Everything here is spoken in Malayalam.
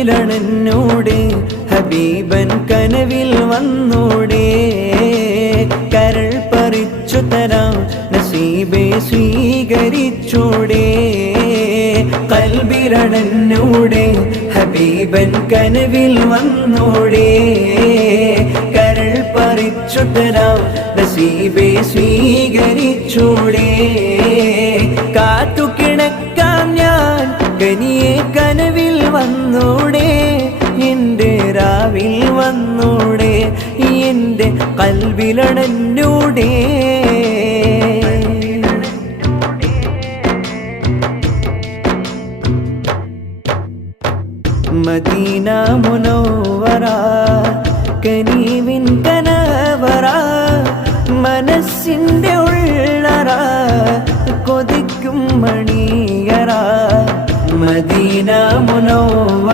കൽവിലണന്നോടെ ഹബീബൻ കനവിൽ വന്നോടെ. കരൾ പറിച്ചു തരാം നസീബെ സ്വീകരിച്ചോടെ. കൽവിലണന്നോടെ ഹബീബൻ കനവിൽ വന്നോടെ. കരൾ പറിച്ചു തരാം നസീബെ സ്വീകരിച്ചോടെ. കാത്തു കിണക്കാം ഞാൻ കനിയെ രാവിൽ വന്നൂടെ എന്റെ കൽവിലടന്നൂടെ മദീന മുനോവറ കനീവിൻ കനവറ മനസ്സിന്റെ ഉള്ളറ കൊതിക്കും മണിയറ. മദീന മുനോവറ